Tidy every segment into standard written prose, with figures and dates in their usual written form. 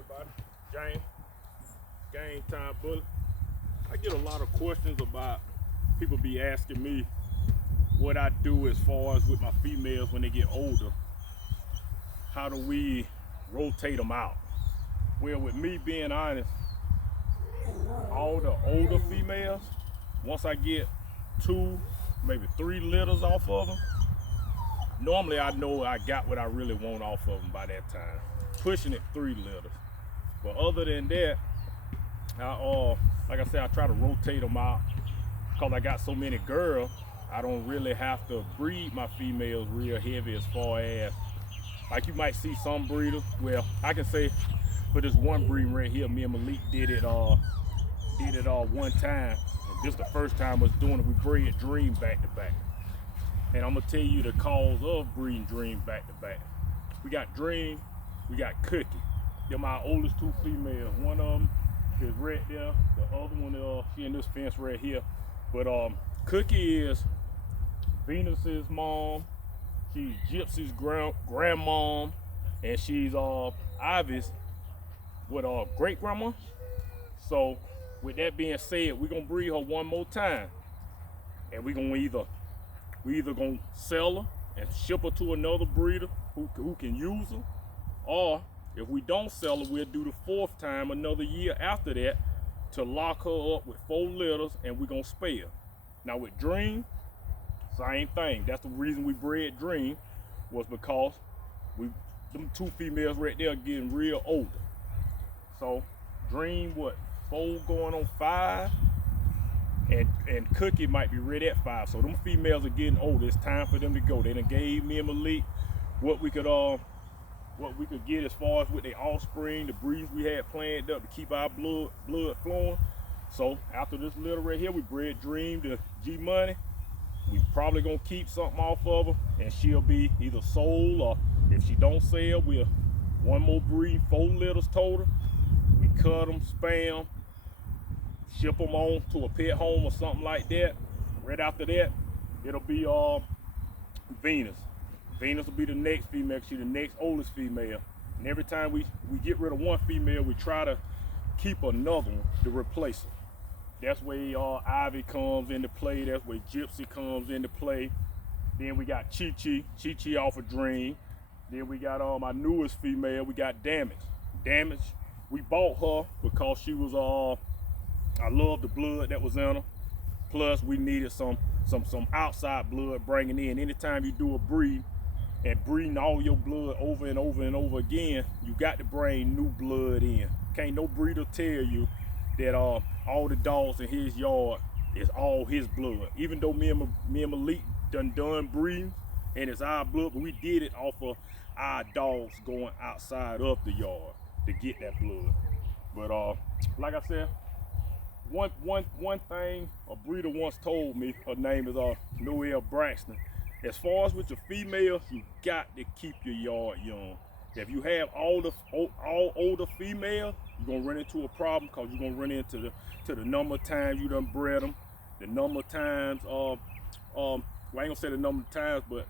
everybody. James, Game Time Bully. I get a lot of questions about people be asking me what I do as far as with my females when they get older. How do we rotate them out? Well, with me being honest, all the older females, once I get 2, maybe 3 litters off of them, normally I know I got what I really want off of them by that time. Pushing it 3 litters. But other than that, like I said, I try to rotate them out because I got so many girls. I don't really have to breed my females real heavy as far as, like you might see some breeders. Well, I can say for this one breeding right here, me and Malik did it one time. And this the first time us doing it. We bred Dream back to back. And I'm gonna tell you the cause of breeding Dream back to back. We got Dream, we got Cookie. They're my oldest 2 females. One of them is right there. The other one, she in this fence right here. But Cookie is Venus's mom. She's Gypsy's grandmom, and she's Ivy's great grandma. So with that being said, we're gonna breed her one more time, and we either gonna sell her and ship her to another breeder who can use her, or if we don't sell her, we'll do the 4th time another year after that to lock her up with 4 litters, and we're gonna spare her. Now with Dream, same thing. That's the reason we bred Dream, was because them 2 females right there are getting real older. So Dream, 4 going on 5, and Cookie might be ready at 5. So them females are getting older. It's time for them to go. They done gave me and Malik what we could get as far as with their offspring, the breeds we had planned up to keep our blood flowing. So after this litter right here, we bred Dream to G Money. We probably gonna keep something off of her, and she'll be either sold, or if she don't sell, we'll one more breed, 4 litters total. We cut them, spam, ship them on to a pet home or something like that. Right after that, it'll be Venus. Venus will be the next female. She's the next oldest female. And every time we get rid of one female, we try to keep another one to replace her. That's where Ivy comes into play. That's where Gypsy comes into play. Then we got Chi Chi. Chi Chi off of Dream. Then we got my newest female. We got Damage. Damage, we bought her because she was I love the blood that was in her. Plus we needed some outside blood bringing in. Anytime you do a breed and breeding all your blood over and over and over again, you got to bring new blood in. Can't no breeder tell you that all the dogs in his yard is all his blood. Even though me and Malik done breeding and it's our blood, but we did it off of our dogs going outside of the yard to get that blood. But like I said, one thing a breeder once told me, her name is Noelle Braxton. As far as with your females, you got to keep your yard young. If you have all older females, you're gonna run into a problem, because you're gonna run into the number of times you done bred them, the number of times well, I ain't gonna say the number of times, but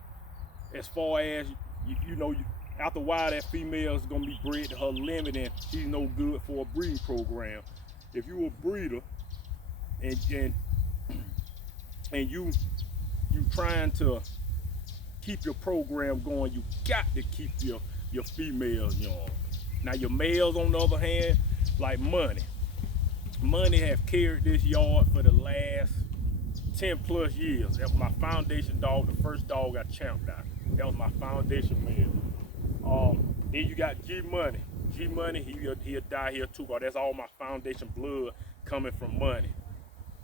as far as you know, after a while that female is gonna be bred to her limit, and she's no good for a breeding program. If you a breeder and you trying to keep your program going, you got to keep your females young. Now your males, on the other hand, like Money have carried this yard for the last 10+ years. That was my foundation dog, the first dog I champed out. That was my foundation male. Then you got G Money. G Money, he'll die here too, because that's all my foundation blood coming from Money.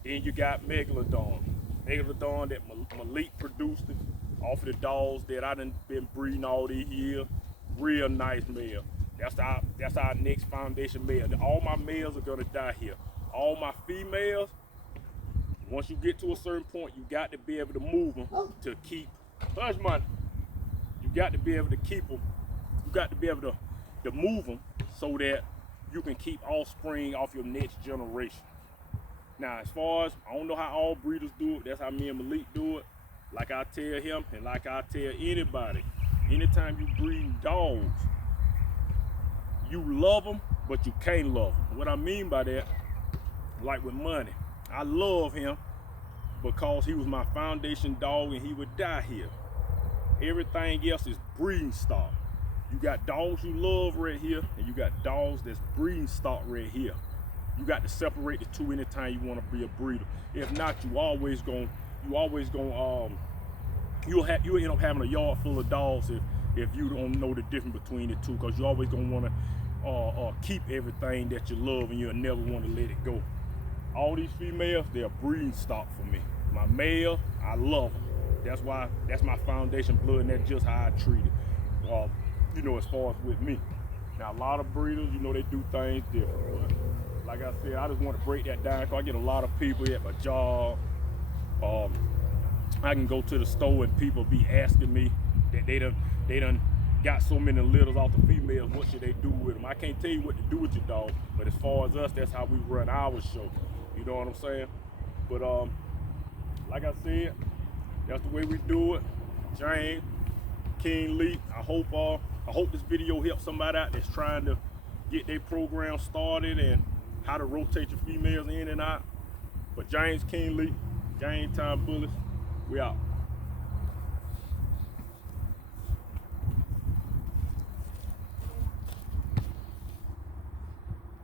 Then you got Megalodon. Megalodon that Malik produced it off of the dogs that I done been breeding all these years. Real nice male. That's our next foundation male. All my males are gonna die here. All my females, once you get to a certain point, you got to be able to move them to keep. Hush, Money. You got to be able to keep them. You got to be able to move them so that you can keep offspring off your next generation. Now, as far as, I don't know how all breeders do it. That's how me and Malik do it. Like I tell him, and like I tell anybody, anytime you breed dogs, you love them but you can't love him. What I mean by that, like with Money, I love him because he was my foundation dog and he would die here. Everything else is breeding stock. You got dogs you love right here, and you got dogs that's breeding stock right here. You got to separate the two anytime you want to be a breeder. If not, you'll end up having a yard full of dogs if you don't know the difference between the two, because you're always gonna want to keep everything that you love, and you'll never want to let it go. All these females, they're breeding stock for me. My male, I love them. That's my foundation blood, and that's just how I treat it. You know, as far as with me. Now, a lot of breeders, you know, they do things different. But like I said, I just want to break that down, because I get a lot of people at my job. I can go to the store and people be asking me that they done got so many litters off the females, what should they do with them? I can't tell you what to do with your dog, but as far as us, that's how we run our show. You know what I'm saying? But like I said, that's the way we do it. James, King Lee, I hope this video helps somebody out that's trying to get their program started and how to rotate your females in and out. But James, King Lee, Gametime Bullies, we out.